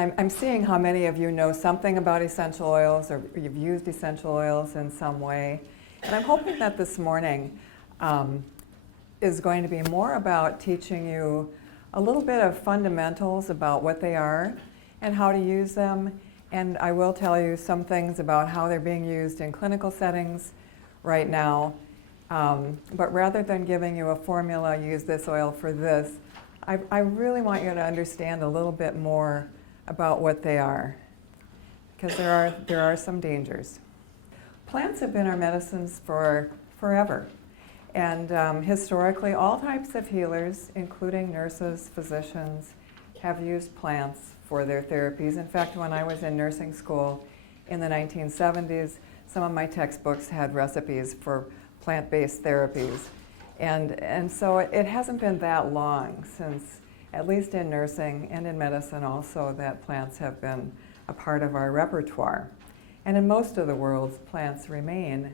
I'm seeing how many of you know something about essential oils or you've used essential oils in some way. And I'm hoping that this morning is going to be more about teaching you a little bit of fundamentals about what they are and how to use them. And I will tell you some things about how they're being used in clinical settings right now. But rather than giving you a formula, use this oil for this, I really want you to understand a little bit more about what they are, because there are some dangers. Plants have been our medicines for forever. And historically, all types of healers, including nurses, physicians, have used plants for their therapies. In fact, when I was in nursing school in the 1970s, some of my textbooks had recipes for plant-based therapies. And so it hasn't been that long since, at least in nursing and in medicine also, that plants have been a part of our repertoire. And in most of the world, plants remain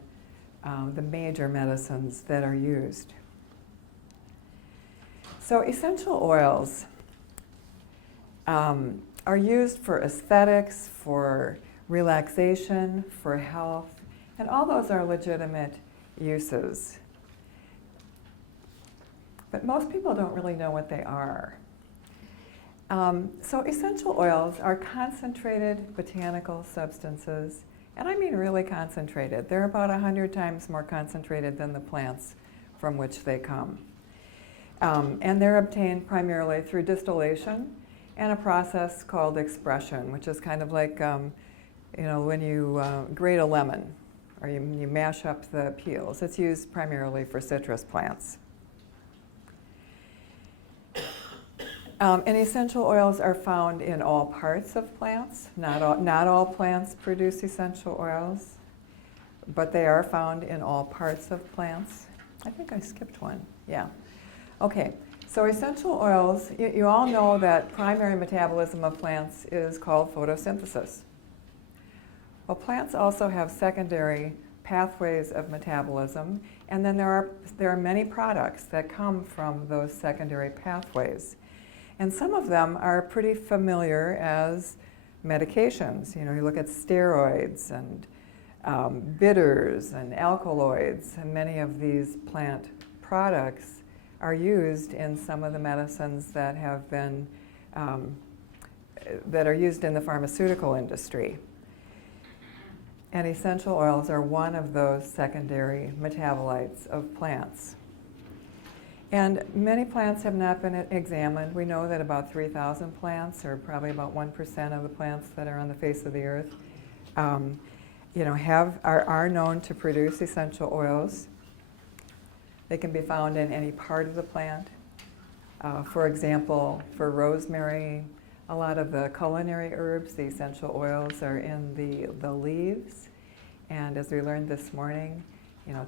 the major medicines that are used. So essential oils are used for aesthetics, for relaxation, for health, and all those are legitimate uses. But most people don't really know what they are. So essential oils are concentrated botanical substances, and I mean really concentrated. They're about 100 times more concentrated than the plants from which they come. And they're obtained primarily through distillation and a process called expression, which is kind of like when you grate a lemon or you mash up the peels. It's used primarily for citrus plants. And essential oils are found in all parts of plants. Not all plants produce essential oils, but they are found in all parts of plants. I think I skipped one. Yeah. Okay. So essential oils, you all know that primary metabolism of plants is called photosynthesis. Well, plants also have secondary pathways of metabolism, and then there are many products that come from those secondary pathways. And some of them are pretty familiar as medications. You look at steroids and bitters and alkaloids, and many of these plant products are used in some of the medicines that have been that are used in the pharmaceutical industry. And essential oils are one of those secondary metabolites of plants. And many plants have not been examined. We know that about 3,000 plants, or probably about 1% of the plants that are on the face of the earth, are known to produce essential oils. They can be found in any part of the plant. For example, for rosemary, a lot of the culinary herbs, the essential oils are in the leaves. And as we learned this morning,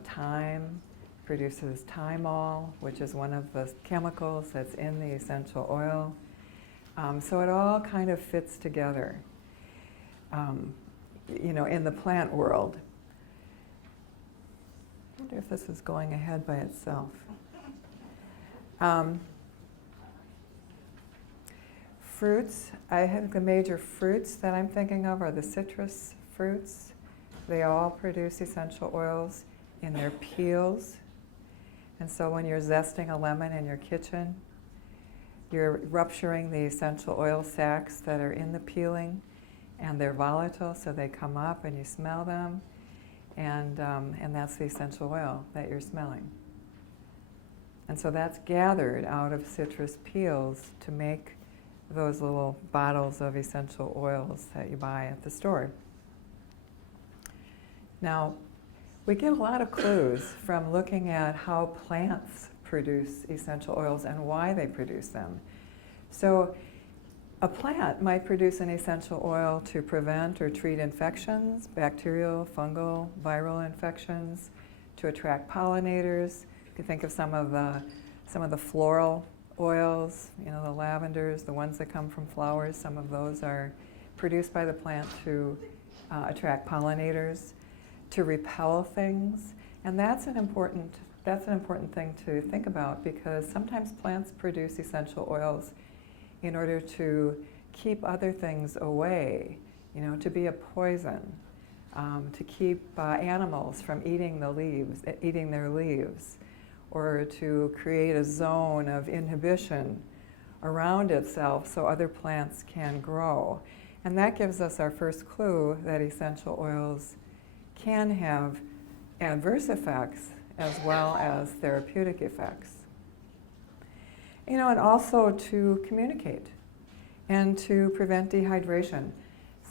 thyme produces thymol, which is one of the chemicals that's in the essential oil. So it all kind of fits together, in the plant world. I wonder if this is going ahead by itself. Fruits, I think the major fruits that I'm thinking of are the citrus fruits. They all produce essential oils in their peels. And so when you're zesting a lemon in your kitchen, you're rupturing the essential oil sacs that are in the peeling, and they're volatile, so they come up and you smell them, and that's the essential oil that you're smelling. And so that's gathered out of citrus peels to make those little bottles of essential oils that you buy at the store. Now, we get a lot of clues from looking at how plants produce essential oils and why they produce them. So a plant might produce an essential oil to prevent or treat infections, bacterial, fungal, viral infections, to attract pollinators. You can think of some of the floral oils, the lavenders, the ones that come from flowers. Some of those are produced by the plant to attract pollinators, to repel things, and that's an important thing to think about, because sometimes plants produce essential oils in order to keep other things away, to be a poison, to keep animals from eating their leaves, or to create a zone of inhibition around itself so other plants can grow. And that gives us our first clue that essential oils can have adverse effects as well as therapeutic effects. And also to communicate and to prevent dehydration.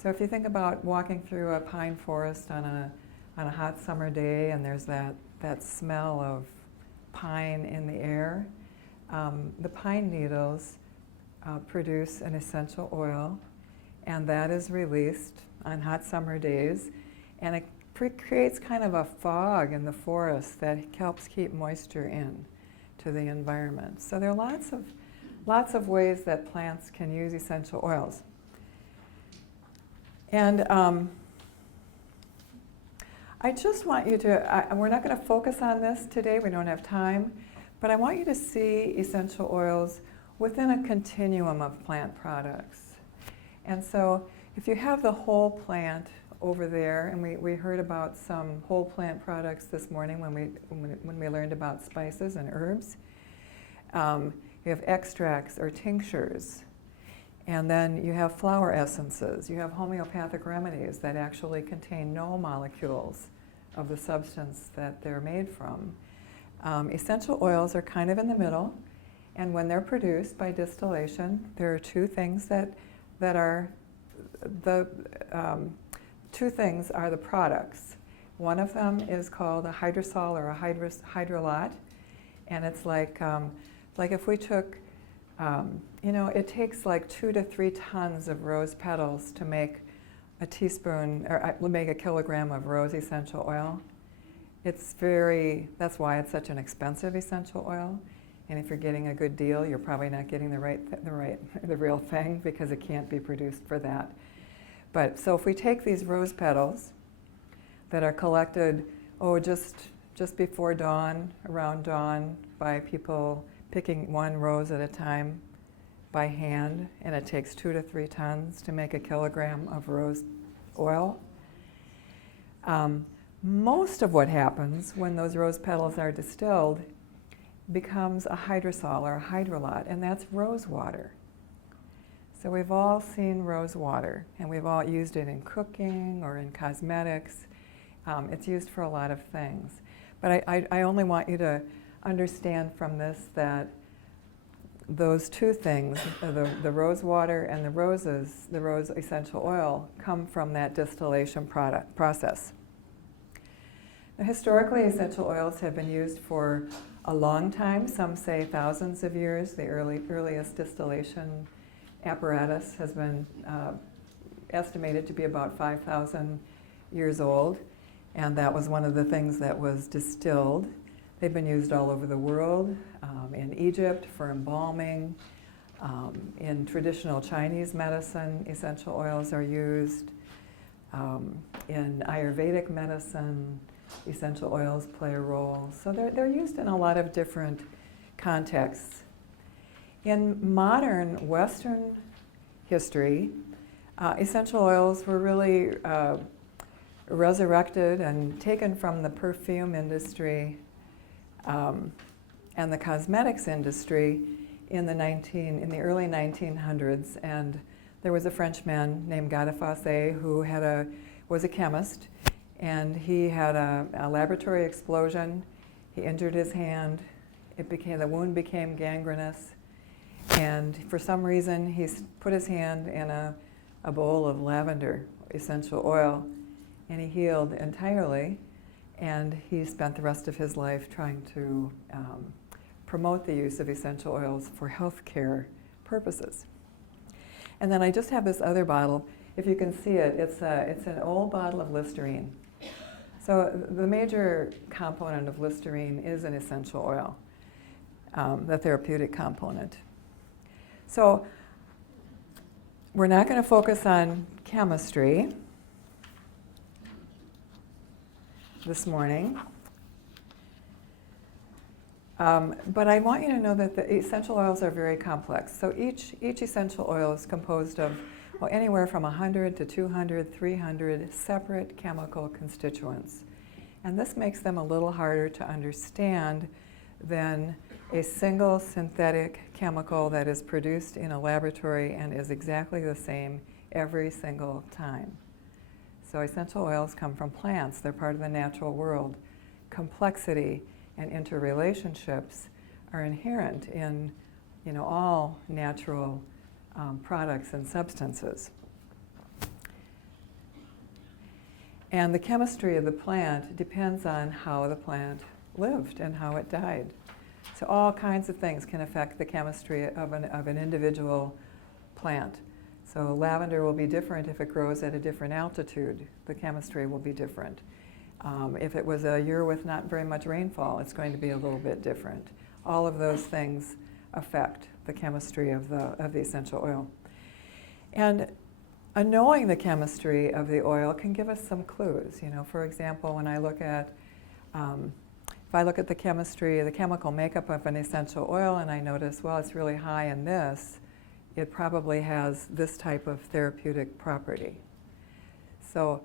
So if you think about walking through a pine forest on a hot summer day and there's that smell of pine in the air, the pine needles produce an essential oil, and that is released on hot summer days, and it creates kind of a fog in the forest that helps keep moisture in to the environment. So there are lots of ways that plants can use essential oils. And I just want you to, we're not going to focus on this today, we don't have time, but I want you to see essential oils within a continuum of plant products. And so if you have the whole plant over there, and we heard about some whole plant products this morning when we learned about spices and herbs. You have extracts or tinctures, and then you have flower essences. You have homeopathic remedies that actually contain no molecules of the substance that they're made from. Essential oils are kind of in the middle, and when they're produced by distillation, there are two things that are two things are the products. One of them is called a hydrosol or a hydrolat, and it's like if we took, it takes like 2 to 3 tons of rose petals to make a teaspoon, or make a kilogram of rose essential oil. That's why it's such an expensive essential oil. And if you're getting a good deal, you're probably not getting the real thing, because it can't be produced for that. But so if we take these rose petals that are collected, just before dawn, around dawn, by people picking one rose at a time by hand, and it takes 2 to 3 tons to make a kilogram of rose oil. Most of what happens when those rose petals are distilled becomes a hydrosol or a hydrolat, and that's rose water. So we've all seen rose water, and we've all used it in cooking or in cosmetics. It's used for a lot of things. But I only want you to understand from this that those two things, the rose water and the rose essential oil, come from that distillation process. Now, historically, essential oils have been used for a long time. Some say thousands of years. The earliest distillation apparatus has been estimated to be about 5,000 years old, and that was one of the things that was distilled. They've been used all over the world, in Egypt for embalming. In traditional Chinese medicine, essential oils are used. In Ayurvedic medicine, essential oils play a role. So they're used in a lot of different contexts. In modern Western history, essential oils were really resurrected and taken from the perfume industry and the cosmetics industry in the early 1900s. And there was a Frenchman named Gadafasse who was a chemist, and he had a laboratory explosion. He injured his hand. The wound became gangrenous, and for some reason he put his hand in a bowl of lavender essential oil, and he healed entirely. And he spent the rest of his life trying to promote the use of essential oils for healthcare purposes. And then I just have this other bottle. If you can see it, it's an old bottle of Listerine. So the major component of Listerine is an essential oil, the therapeutic component. So we're not going to focus on chemistry this morning. But I want you to know that the essential oils are very complex. So each essential oil is composed of anywhere from 100 to 200, 300 separate chemical constituents. And this makes them a little harder to understand than a single synthetic chemical that is produced in a laboratory and is exactly the same every single time. So essential oils come from plants. They're part of the natural world. Complexity and interrelationships are inherent in all natural products and substances. And the chemistry of the plant depends on how the plant lived and how it died. So all kinds of things can affect the chemistry of an individual plant. So lavender will be different if it grows at a different altitude. The chemistry will be different. If it was a year with not very much rainfall, it's going to be a little bit different. All of those things affect the chemistry of the essential oil. And knowing the chemistry of the oil can give us some clues. For example, when I look at, if I look at the chemistry, the chemical makeup of an essential oil, and I notice, well, it's really high in this, it probably has this type of therapeutic property. So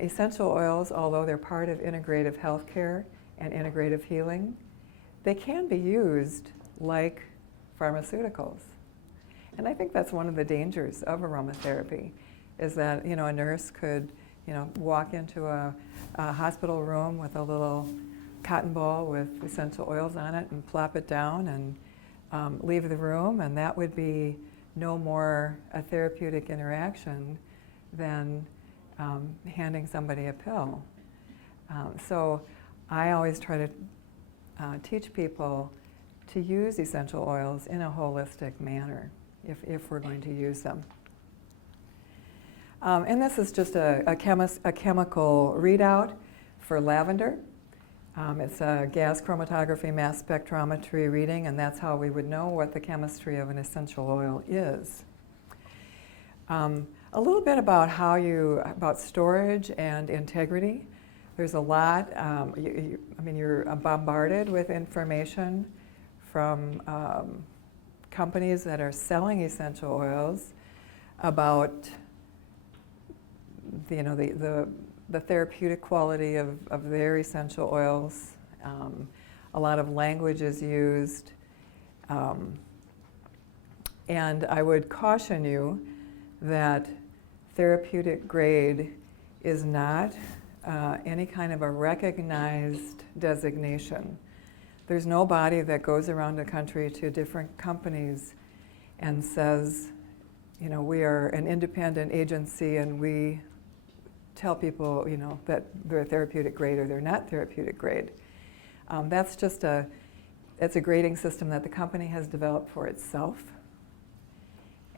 essential oils, although they're part of integrative healthcare and integrative healing, they can be used like pharmaceuticals. And I think that's one of the dangers of aromatherapy, is that a nurse could walk into a hospital room with a little cotton ball with essential oils on it and plop it down and leave the room, and that would be no more a therapeutic interaction than handing somebody a pill. So I always try to teach people to use essential oils in a holistic manner if we're going to use them. And this is just a chemical readout for lavender. It's a gas chromatography mass spectrometry reading, and that's how we would know what the chemistry of an essential oil is. A little bit about about storage and integrity. There's a lot. You're bombarded with information from companies that are selling essential oils about the therapeutic quality of their essential oils. A lot of language is used. And I would caution you that therapeutic grade is not any kind of a recognized designation. There's no body that goes around the country to different companies and says, we are an independent agency and we tell people, that they're therapeutic grade or they're not therapeutic grade. That's just it's a grading system that the company has developed for itself.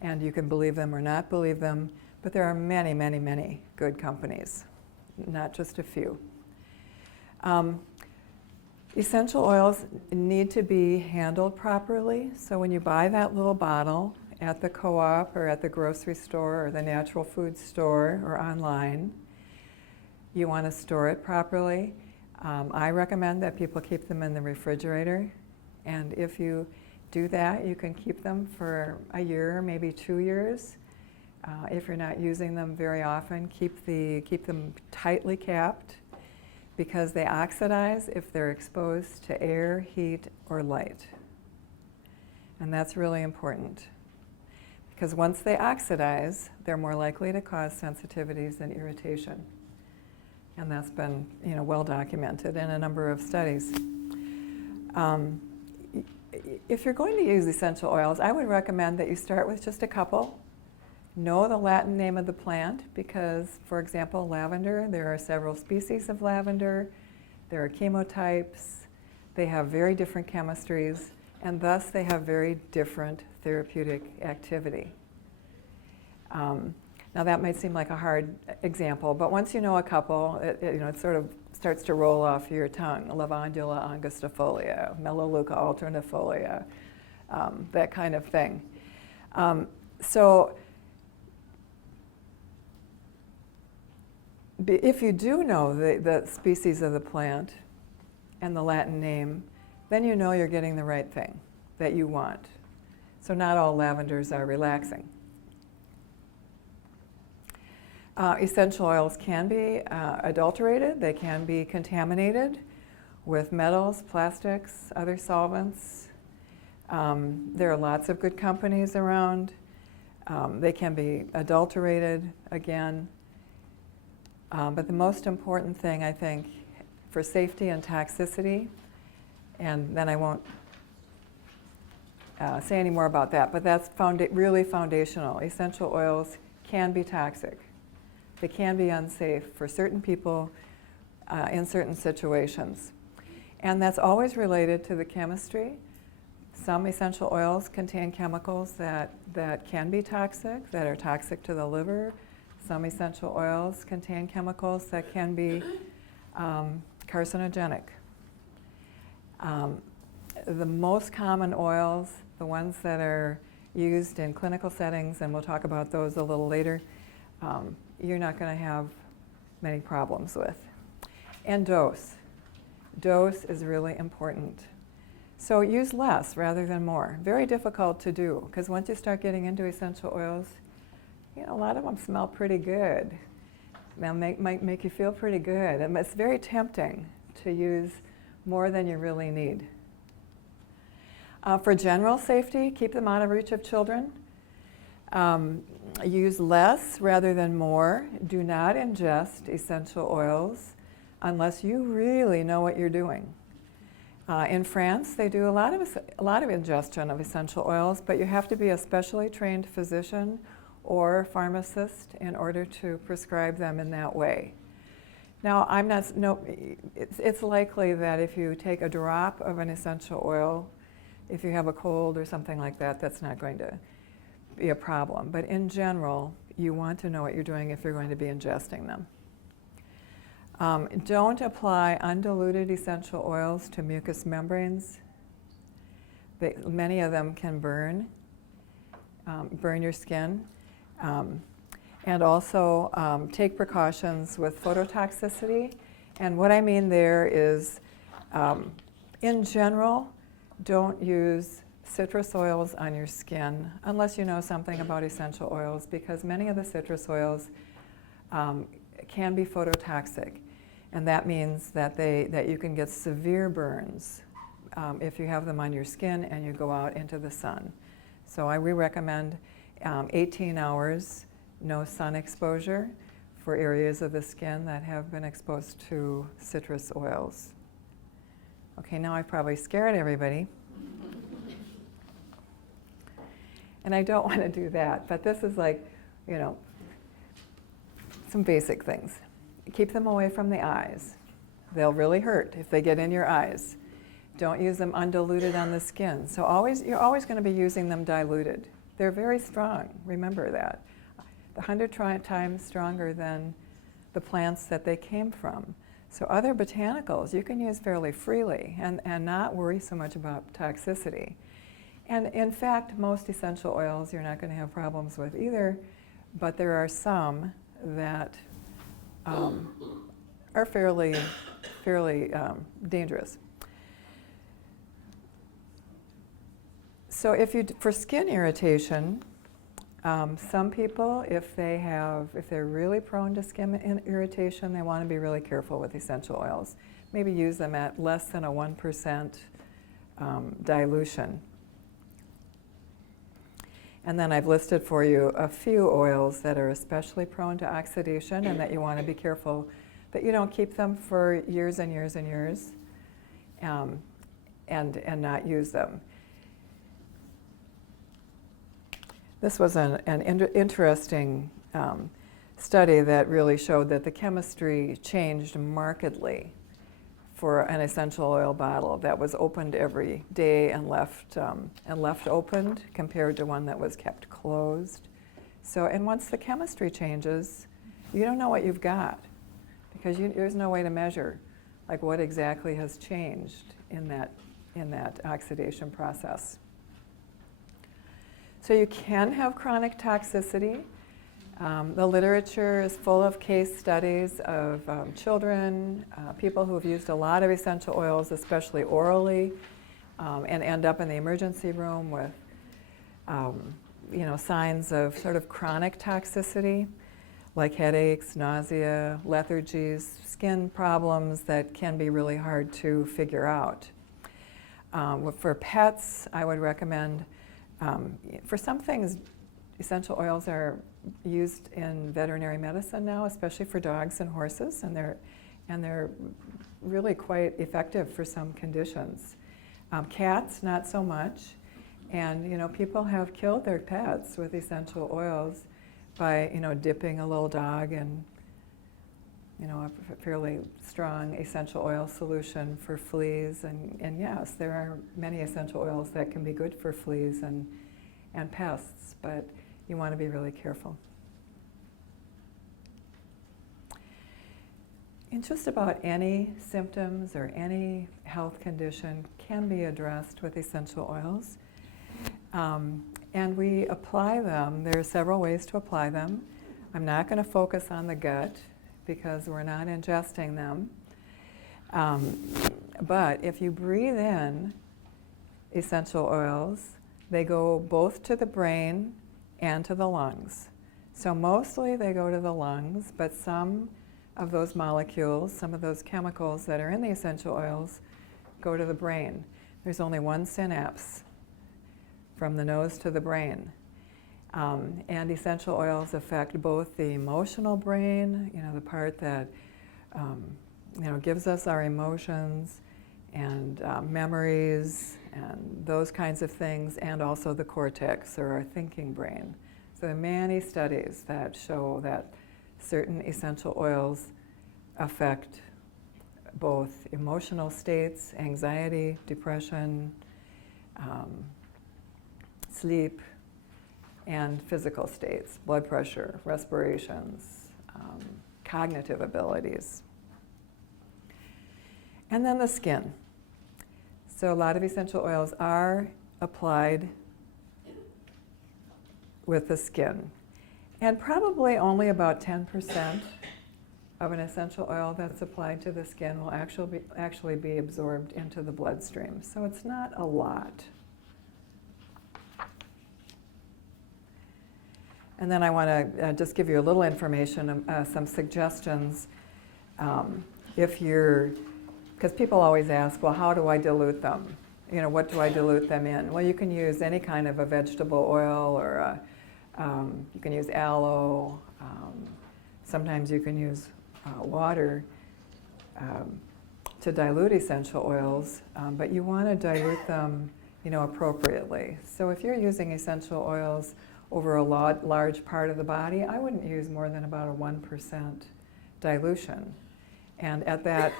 And you can believe them or not believe them, but there are many, many, many good companies, not just a few. Essential oils need to be handled properly. So when you buy that little bottle at the co-op or at the grocery store or the natural food store or online, you want to store it properly. I recommend that people keep them in the refrigerator. And if you do that, you can keep them for a year, maybe 2 years. If you're not using them very often, keep them tightly capped, because they oxidize if they're exposed to air, heat, or light. And that's really important, because once they oxidize, they're more likely to cause sensitivities and irritation. And that's been well documented in a number of studies. If you're going to use essential oils, I would recommend that you start with just a couple. Know the Latin name of the plant, because, for example, lavender, there are several species of lavender. There are chemotypes. They have very different chemistries, and thus they have very different therapeutic activity. Now that might seem like a hard example, but once you know a couple, it sort of starts to roll off your tongue. Lavandula angustifolia, Melaleuca alternifolia, that kind of thing. So if you do know the species of the plant and the Latin name, then you know you're getting the right thing that you want. So not all lavenders are relaxing. Essential oils can be adulterated. They can be contaminated with metals, plastics, other solvents. There are lots of good companies around. They can be adulterated again. But the most important thing, I think, for safety and toxicity, and then I won't say any more about that, but that's really foundational. Essential oils can be toxic. They can be unsafe for certain people in certain situations. And that's always related to the chemistry. Some essential oils contain chemicals that can be toxic, that are toxic to the liver. Some essential oils contain chemicals that can be carcinogenic. The most common oils, the ones that are used in clinical settings, and we'll talk about those a little later, you're not going to have many problems with. And dose. Dose is really important. So use less rather than more. Very difficult to do, because once you start getting into essential oils, a lot of them smell pretty good. They might make you feel pretty good. And it's very tempting to use more than you really need. For general safety, keep them out of reach of children. Use less rather than more. Do not ingest essential oils unless you really know what you're doing. In France, they do a lot of ingestion of essential oils, but you have to be a specially trained physician or pharmacist in order to prescribe them in that way. Now, it's likely that if you take a drop of an essential oil, if you have a cold or something like that, that's not going to be a problem. But in general, you want to know what you're doing if you're going to be ingesting them. Don't apply undiluted essential oils to mucous membranes. Many of them can burn your skin. And also take precautions with phototoxicity. And what I mean there is, in general, don't use citrus oils on your skin unless you know something about essential oils, because many of the citrus oils can be phototoxic. And that means that you can get severe burns if you have them on your skin and you go out into the sun. So we recommend 18 hours no sun exposure for areas of the skin that have been exposed to citrus oils. Okay, now I've probably scared everybody. And I don't want to do that, but this is like, some basic things. Keep them away from the eyes. They'll really hurt if they get in your eyes. Don't use them undiluted on the skin. So you're always going to be using them diluted. They're very strong, remember that. 100 times stronger than the plants that they came from. So other botanicals you can use fairly freely and not worry so much about toxicity. And in fact, most essential oils you're not going to have problems with either, but there are some that are fairly dangerous. So for skin irritation, some people, if they're really prone to skin irritation, they want to be really careful with essential oils. Maybe use them at less than a 1% dilution. And then I've listed for you a few oils that are especially prone to oxidation and that you want to be careful that you don't keep them for years and years and years and not use them. This was an interesting study that really showed that the chemistry changed markedly for an essential oil bottle that was opened every day and left opened compared to one that was kept closed. So, and once the chemistry changes, you don't know what you've got because there's no way to measure like what exactly has changed in that oxidation process. So you can have chronic toxicity. The literature is full of case studies of children, people who have used a lot of essential oils, especially orally, and end up in the emergency room with signs of sort of chronic toxicity, like headaches, nausea, lethargies, skin problems that can be really hard to figure out. For pets, I would recommend, for some things, essential oils are used in veterinary medicine now, especially for dogs and horses, and they're really quite effective for some conditions. Cats, not so much, and people have killed their pets with essential oils by dipping a little dog in a fairly strong essential oil solution for fleas, and yes, there are many essential oils that can be good for fleas and pests, but you want to be really careful. And just about any symptoms or any health condition can be addressed with essential oils. And we apply them. There are several ways to apply them. I'm not going to focus on the gut because we're not ingesting them. But if you breathe in essential oils, they go both to the brain and to the lungs. So mostly they go to the lungs, but some of those molecules, some of those chemicals that are in the essential oils go to the brain. There's only one synapse from the nose to the brain. And essential oils affect both the emotional brain, the part that gives us our emotions and memories and those kinds of things, and also the cortex or our thinking brain. So there are many studies that show that certain essential oils affect both emotional states, anxiety, depression, sleep, and physical states, blood pressure, respirations, cognitive abilities. And then the skin. So a lot of essential oils are applied with the skin. And probably only about 10% of an essential oil that's applied to the skin will actually be absorbed into the bloodstream. So it's not a lot. And then I want to just give you a little information, some suggestions. Because people always ask, well, how do I dilute them? What do I dilute them in? Well, you can use any kind of a vegetable oil, or you can use aloe. Sometimes you can use water to dilute essential oils, but you want to dilute them, appropriately. So if you're using essential oils over a large part of the body, I wouldn't use more than about a 1% dilution. And at that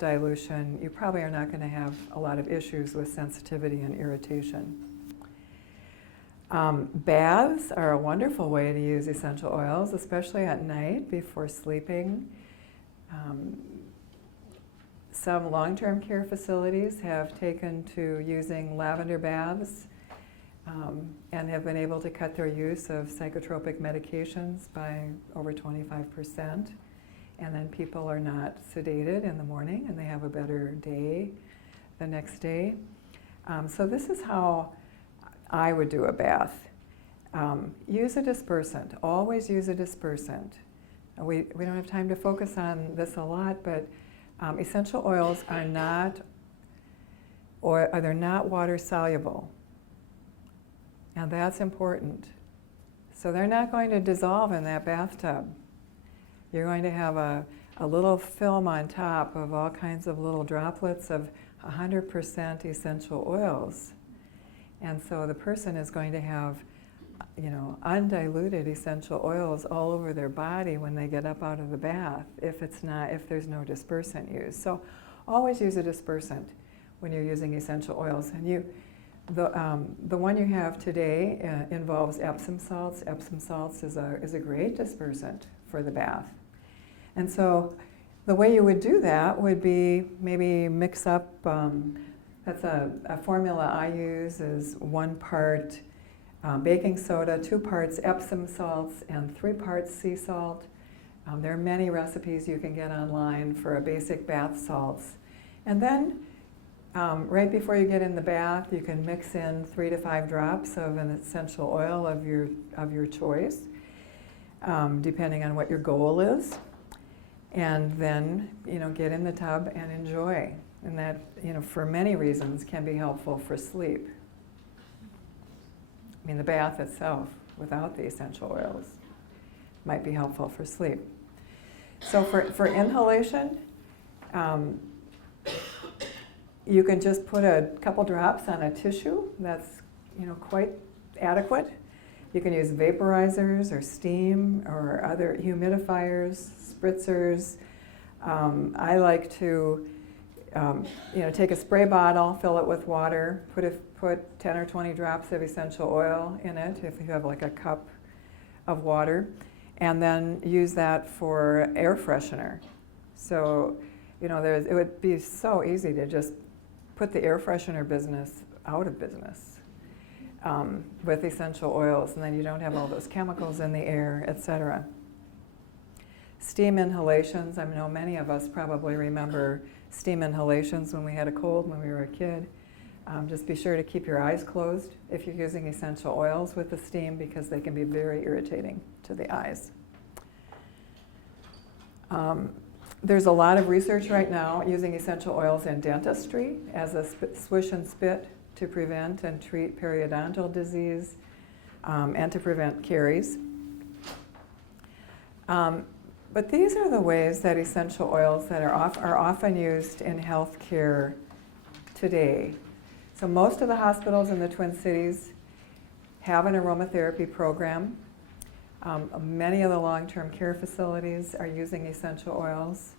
dilution, you probably are not going to have a lot of issues with sensitivity and irritation. Baths are a wonderful way to use essential oils, especially at night before sleeping. Some long-term care facilities have taken to using lavender baths and have been able to cut their use of psychotropic medications by over 25%. And then people are not sedated in the morning and they have a better day the next day. So this is how I would do a bath. Use a dispersant. Always use a dispersant. We don't have time to focus on this a lot, but essential oils are not, they're not water soluble. And that's important. So they're not going to dissolve in that bathtub. You're going to have a little film on top of all kinds of little droplets of 100% essential oils. And so the person is going to have, undiluted essential oils all over their body when they get up out of the bath if there's no dispersant used. So always use a dispersant when you're using essential oils. And the one you have today involves Epsom salts. Epsom salts is a great dispersant for the bath. And so the way you would do that would be maybe mix up, that's a formula I use, is 1 part baking soda, 2 parts Epsom salts, and 3 parts sea salt. There are many recipes you can get online for a basic bath salts. And then, right before you get in the bath, you can mix in 3 to 5 drops of an essential oil of your choice, depending on what your goal is. And then, get in the tub and enjoy. And that, for many reasons, can be helpful for sleep. I mean, the bath itself, without the essential oils, might be helpful for sleep. So for inhalation, you can just put a couple drops on a tissue. That's, quite adequate. You can use vaporizers or steam or other humidifiers, spritzers. I like to, take a spray bottle, fill it with water, put 10 or 20 drops of essential oil in it if you have like a cup of water, and then use that for air freshener. So, it would be so easy to just put the air freshener business out of business with essential oils, and then you don't have all those chemicals in the air, etc. Steam inhalations. I know many of us probably remember steam inhalations when we had a cold when we were a kid. Just be sure to keep your eyes closed if you're using essential oils with the steam, because they can be very irritating to the eyes. There's a lot of research right now using essential oils in dentistry as a swish and spit to prevent and treat periodontal disease and to prevent caries. But these are the ways that essential oils that are often used in healthcare today. So most of the hospitals in the Twin Cities have an aromatherapy program. Many of the long-term care facilities are using essential oils.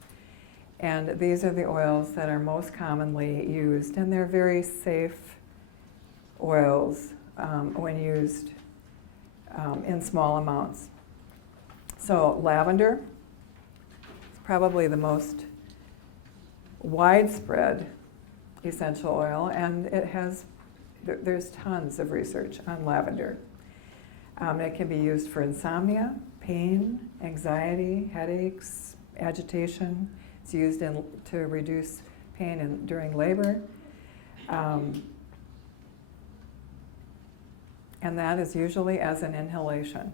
And these are the oils that are most commonly used. And they're very safe oils when used in small amounts. So lavender is probably the most widespread essential oil, and there's tons of research on lavender. It can be used for insomnia, pain, anxiety, headaches, agitation. It's used to reduce pain during labor. And that is usually as an inhalation.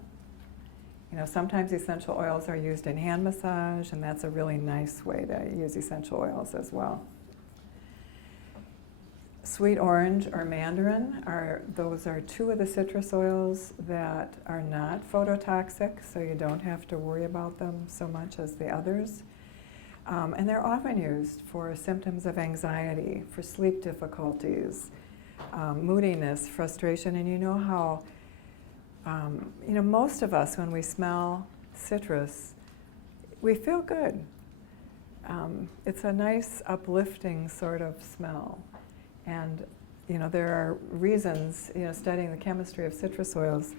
Sometimes essential oils are used in hand massage, and that's a really nice way to use essential oils as well. Sweet orange or mandarin those are 2 of the citrus oils that are not phototoxic, so you don't have to worry about them so much as the others. And they're often used for symptoms of anxiety, for sleep difficulties, moodiness, frustration, and how most of us, when we smell citrus, we feel good. It's a nice, uplifting sort of smell. And, there are reasons, studying the chemistry of citrus oils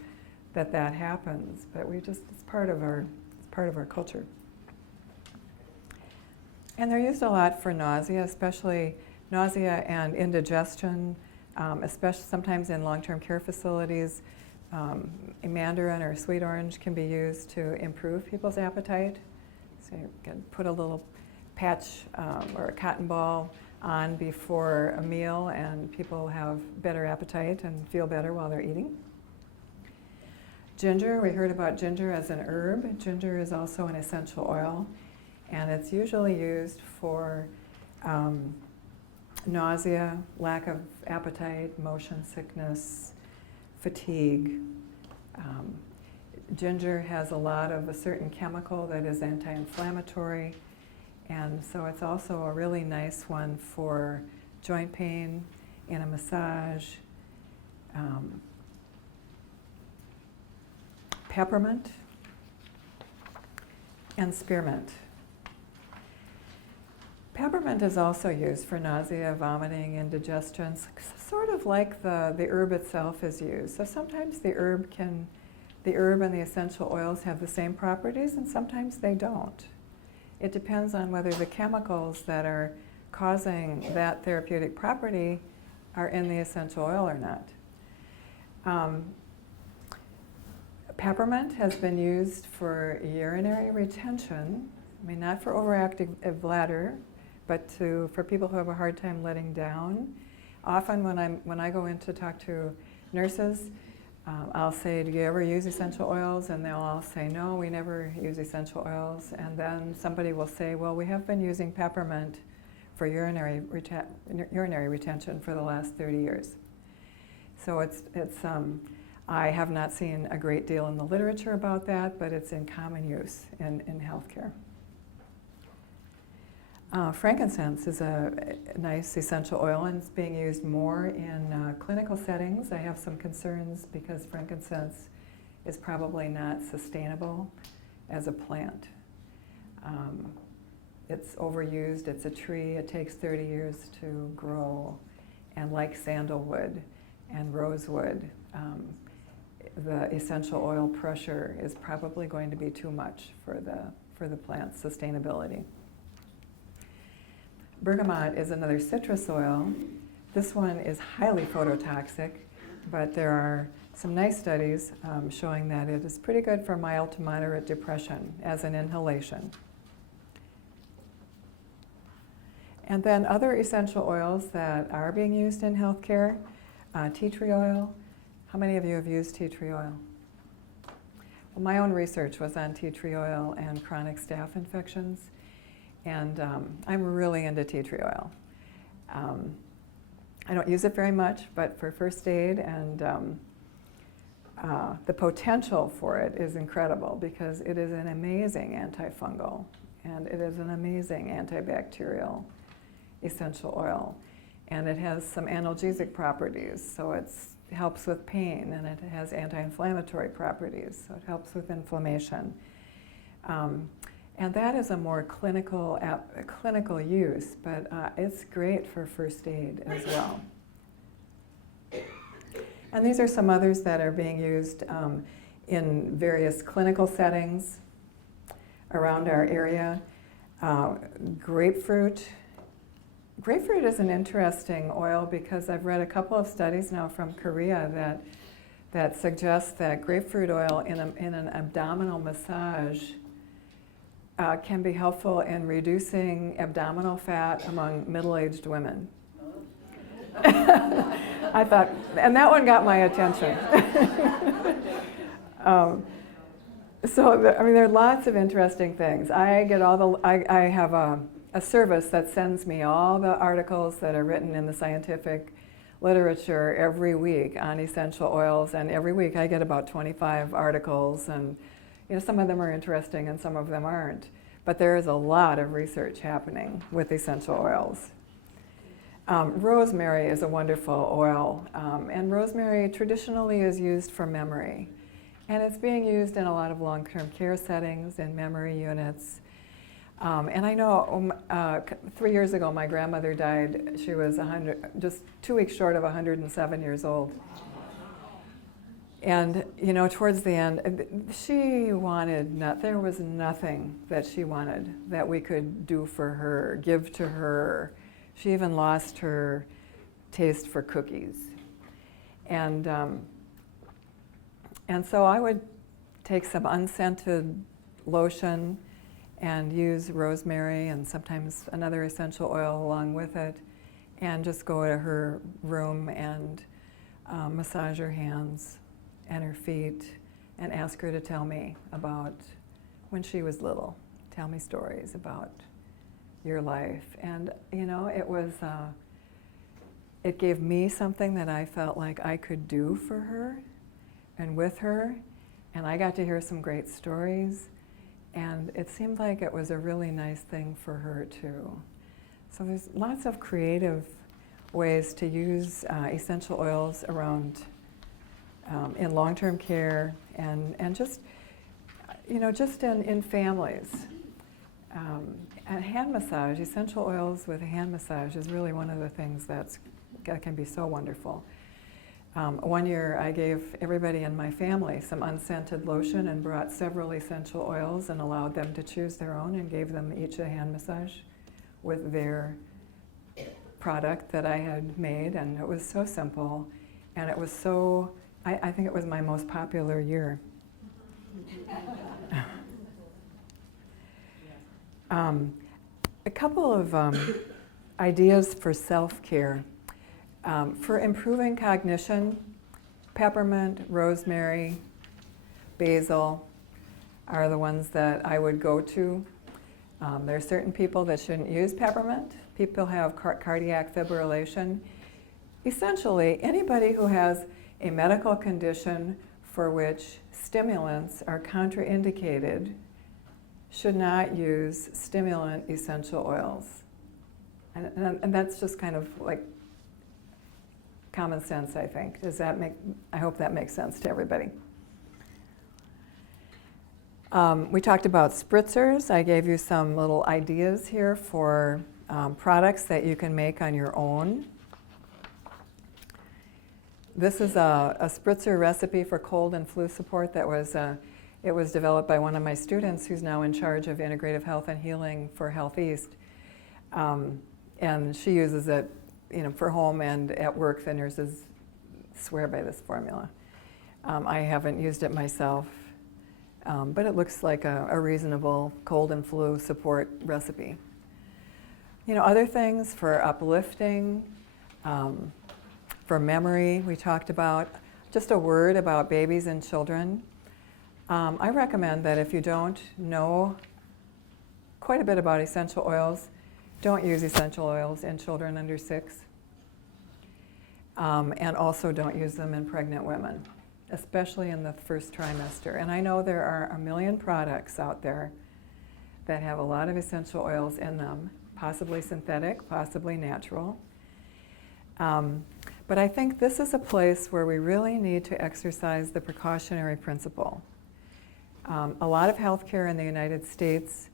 that happens, but it's part of our culture. And they're used a lot for nausea, especially nausea and indigestion, especially sometimes in long-term care facilities. Mandarin or sweet orange can be used to improve people's appetite. So you can put a little patch or a cotton ball on before a meal, and people have better appetite and feel better while they're eating. Ginger, we heard about ginger as an herb. Ginger is also an essential oil, and it's usually used for nausea, lack of appetite, motion sickness, fatigue. Ginger has a lot of a certain chemical that is anti-inflammatory, and so it's also a really nice one for joint pain in a massage. Peppermint and spearmint. Peppermint is also used for nausea, vomiting, indigestion, sort of like the herb itself is used. So sometimes the herb and the essential oils have the same properties, and sometimes they don't. It depends on whether the chemicals that are causing that therapeutic property are in the essential oil or not. Peppermint has been used for urinary retention. I mean, not for overactive bladder, but for people who have a hard time letting down. Often when I go in to talk to nurses, I'll say, do you ever use essential oils? And they'll all say, no, we never use essential oils. And then somebody will say, well, we have been using peppermint for urinary retention for the last 30 years. So I have not seen a great deal in the literature about that, but it's in common use in healthcare. Frankincense is a nice essential oil, and it's being used more in clinical settings. I have some concerns because frankincense is probably not sustainable as a plant. It's overused, it's a tree, it takes 30 years to grow, and like sandalwood and rosewood, the essential oil pressure is probably going to be too much for the plant's sustainability. Bergamot is another citrus oil. This one is highly phototoxic, but there are some nice studies showing that it is pretty good for mild to moderate depression as an inhalation. And then other essential oils that are being used in healthcare, tea tree oil. How many of you have used tea tree oil? Well, my own research was on tea tree oil and chronic staph infections. And I'm really into tea tree oil. I don't use it very much, but for first aid, and the potential for it is incredible because it is an amazing antifungal and it is an amazing antibacterial essential oil. And it has some analgesic properties, so it helps with pain, and it has anti-inflammatory properties, so it helps with inflammation. And that is a more clinical use, but it's great for first aid as well. And these are some others that are being used in various clinical settings around our area. Grapefruit. Grapefruit is an interesting oil because I've read a couple of studies now from Korea that suggest that grapefruit oil in an abdominal massage can be helpful in reducing abdominal fat among middle-aged women. I thought, and that one got my attention. There are lots of interesting things. I have a service that sends me all the articles that are written in the scientific literature every week on essential oils, and every week I get about 25 articles, and some of them are interesting and some of them aren't. But there is a lot of research happening with essential oils. Rosemary is a wonderful oil, and rosemary traditionally is used for memory. And it's being used in a lot of long-term care settings, in memory units. And I know 3 years ago my grandmother died. She was just 2 weeks short of 107 years old. And towards the end, she wanted there was nothing that she wanted that we could do for her, give to her. She even lost her taste for cookies. And so I would take some unscented lotion and use rosemary and sometimes another essential oil along with it, and just go to her room and massage her hands and her feet and ask her to tell me about when she was little. Tell me stories about your life. And it gave me something that I felt like I could do for her and with her, and I got to hear some great stories, and it seemed like it was a really nice thing for her too. So there's lots of creative ways to use essential oils around in long-term care and just in families. And hand massage, essential oils with a hand massage is really one of the things that can be so wonderful. One year I gave everybody in my family some unscented lotion and brought several essential oils and allowed them to choose their own and gave them each a hand massage with their product that I had made, and it was so simple, and it was so, I think it was my most popular year. A couple of ideas for self-care. For improving cognition, peppermint, rosemary, basil are the ones that I would go to. There are certain people that shouldn't use peppermint. People have cardiac fibrillation. Essentially, anybody who has a medical condition for which stimulants are contraindicated should not use stimulant essential oils. And that's just kind of like common sense, I think. I hope that makes sense to everybody. We talked about spritzers. I gave you some little ideas here for products that you can make on your own. This is a spritzer recipe for cold and flu support that it was developed by one of my students who's now in charge of integrative health and healing for Health East. And she uses it, for home and at work. The nurses swear by this formula. I haven't used it myself, but it looks like a reasonable cold and flu support recipe. Other things for uplifting, for memory, we talked about. Just a word about babies and children. I recommend that if you don't know quite a bit about essential oils, don't use essential oils in children under 6. And also don't use them in pregnant women, especially in the first trimester. And I know there are a million products out there that have a lot of essential oils in them, possibly synthetic, possibly natural. But I think this is a place where we really need to exercise the precautionary principle. A lot of healthcare in the United States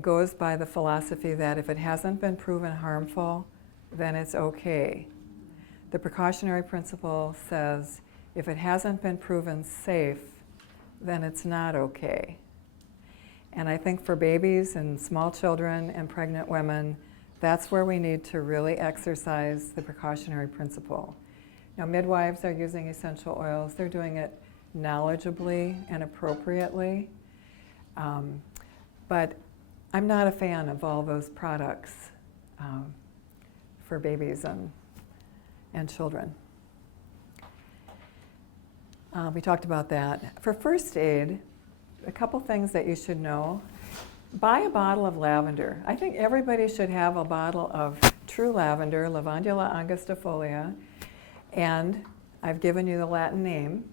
goes by the philosophy that if it hasn't been proven harmful, then it's okay. The precautionary principle says if it hasn't been proven safe, then it's not okay. And I think for babies and small children and pregnant women, that's where we need to really exercise the precautionary principle. Now, midwives are using essential oils. They're doing it knowledgeably and appropriately. But I'm not a fan of all those products for babies and children. We talked about that. For first aid, a couple things that you should know. Buy a bottle of lavender. I think everybody should have a bottle of true lavender, Lavandula angustifolia, and I've given you the Latin name,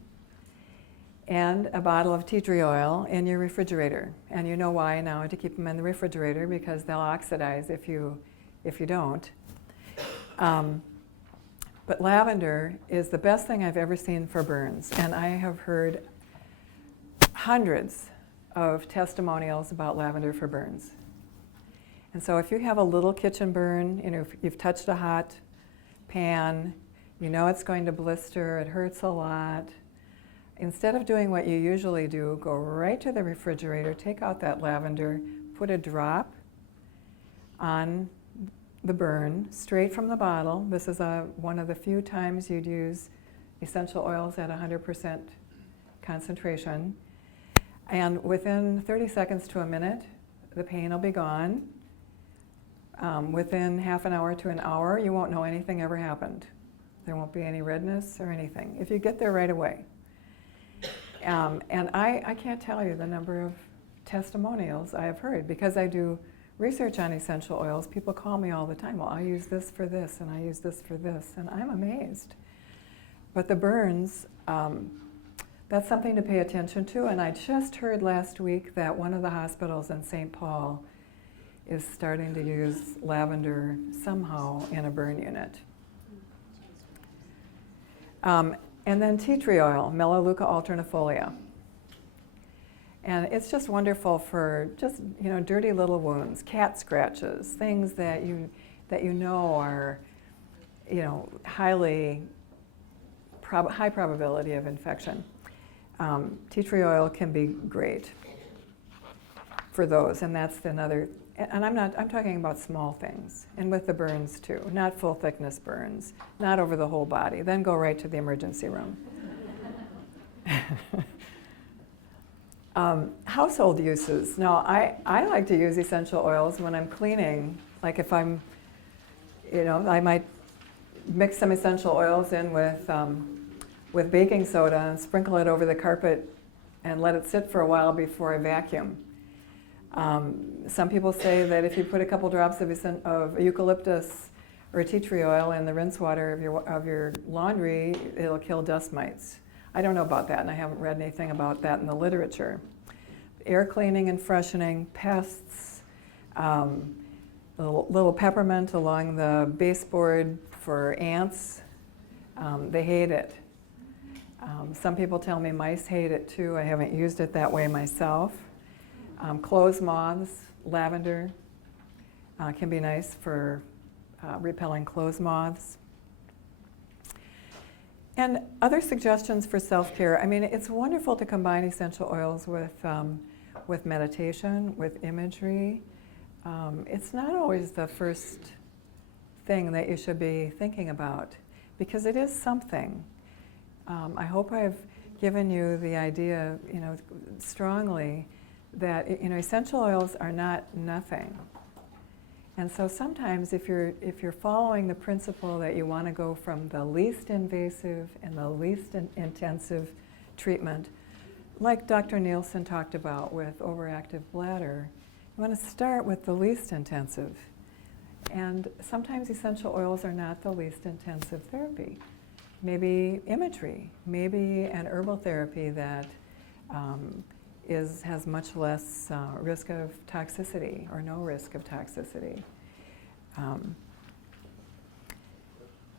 and a bottle of tea tree oil in your refrigerator. And you know why now, to keep them in the refrigerator, because they'll oxidize if you don't. But lavender is the best thing I've ever seen for burns, and I have heard hundreds of testimonials about lavender for burns. And so if you have a little kitchen burn, if you've touched a hot pan, it's going to blister, it hurts a lot, instead of doing what you usually do, go right to the refrigerator, take out that lavender, put a drop on the burn straight from the bottle. This is one of the few times you'd use essential oils at 100% concentration. And within 30 seconds to a minute, the pain will be gone. Within half an hour to an hour, you won't know anything ever happened. There won't be any redness or anything, if you get there right away. And I can't tell you the number of testimonials I have heard, because I do research on essential oils. People call me all the time, well, I use this for this, and I use this for this, and I'm amazed. But the burns, that's something to pay attention to, and I just heard last week that one of the hospitals in St. Paul is starting to use lavender somehow in a burn unit. And then tea tree oil, Melaleuca alternifolia. And it's just wonderful for just, dirty little wounds, cat scratches, things that you know are, high probability of infection. Tea tree oil can be great for those, and that's another. And I'm talking about small things, and with the burns too, not full thickness burns, not over the whole body. Then go right to the emergency room. Household uses. Now, I like to use essential oils when I'm cleaning. Like if I'm, I might mix some essential oils in with baking soda and sprinkle it over the carpet and let it sit for a while before I vacuum. Some people say that if you put a couple drops of eucalyptus or tea tree oil in the rinse water of your laundry, it'll kill dust mites. I don't know about that, and I haven't read anything about that in the literature. Air cleaning and freshening, pests, little peppermint along the baseboard for ants. They hate it. Some people tell me mice hate it too. I haven't used it that way myself. Clothes moths, lavender can be nice for repelling clothes moths. And other suggestions for self-care. I mean, it's wonderful to combine essential oils with meditation, with imagery. It's not always the first thing that you should be thinking about, because it is something. I hope I've given you the idea, strongly that essential oils are not nothing. And so sometimes if you're following the principle that you want to go from the least invasive and the least intensive treatment, like Dr. Nielsen talked about with overactive bladder, you want to start with the least intensive. And sometimes essential oils are not the least intensive therapy. Maybe imagery, maybe an herbal therapy that has much less risk of toxicity or no risk of toxicity.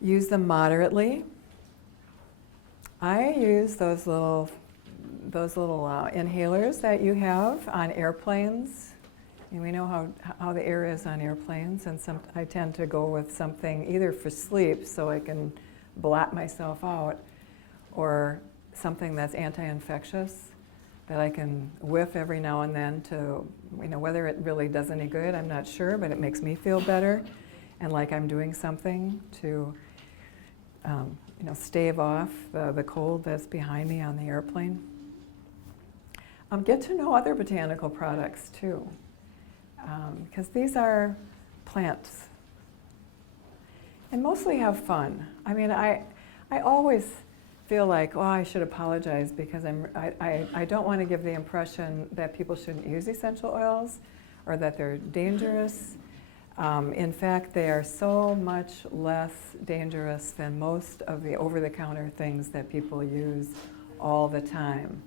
Use them moderately. I use those little inhalers that you have on airplanes. And we know how the air is on airplanes, and I tend to go with something either for sleep so I can blot myself out, or something that's anti-infectious that I can whiff every now and then to, whether it really does any good, I'm not sure, but it makes me feel better and like I'm doing something to, stave off the cold that's behind me on the airplane. Get to know other botanical products too, because these are plants. And mostly have fun. I mean, I always feel like, I should apologize because I don't want to give the impression that people shouldn't use essential oils or that they're dangerous. In fact, they are so much less dangerous than most of the over-the-counter things that people use all the time.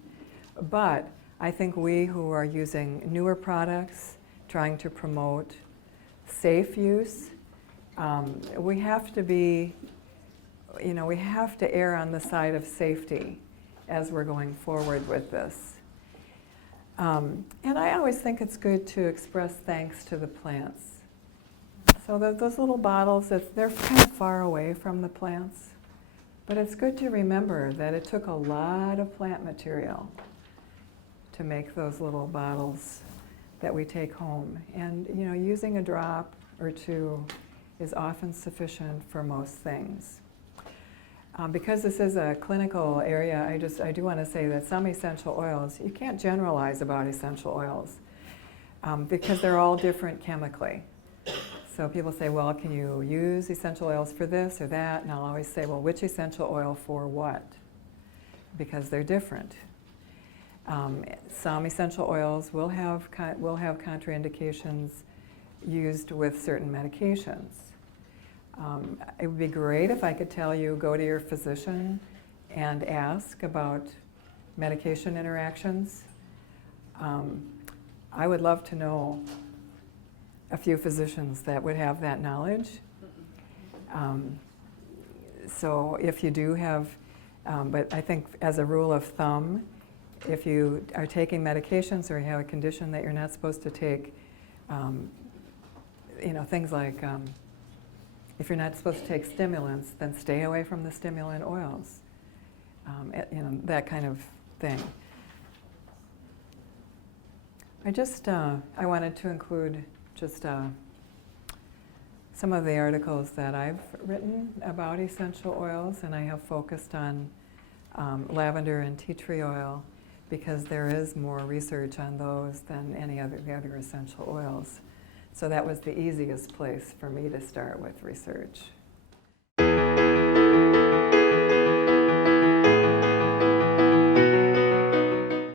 But I think we who are using newer products, trying to promote safe use, we have to be, we have to err on the side of safety as we're going forward with this. And I always think it's good to express thanks to the plants. So those little bottles, they're kind of far away from the plants, but it's good to remember that it took a lot of plant material to make those little bottles that we take home. And using a drop or two is often sufficient for most things. Because this is a clinical area, I do want to say that some essential oils, you can't generalize about essential oils because they're all different chemically. So people say, well, can you use essential oils for this or that? And I'll always say, well, which essential oil for what? Because they're different. Some essential oils will have contraindications used with certain medications. It would be great if I could tell you, go to your physician and ask about medication interactions. I would love to know a few physicians that would have that knowledge. So if you do have, but I think as a rule of thumb, if you are taking medications or you have a condition that you're not supposed to take, things like, if you're not supposed to take stimulants, then stay away from the stimulant oils, that kind of thing. I wanted to include just some of the articles that I've written about essential oils, and I have focused on lavender and tea tree oil because there is more research on those than any other the other essential oils. So that was the easiest place for me to start with research.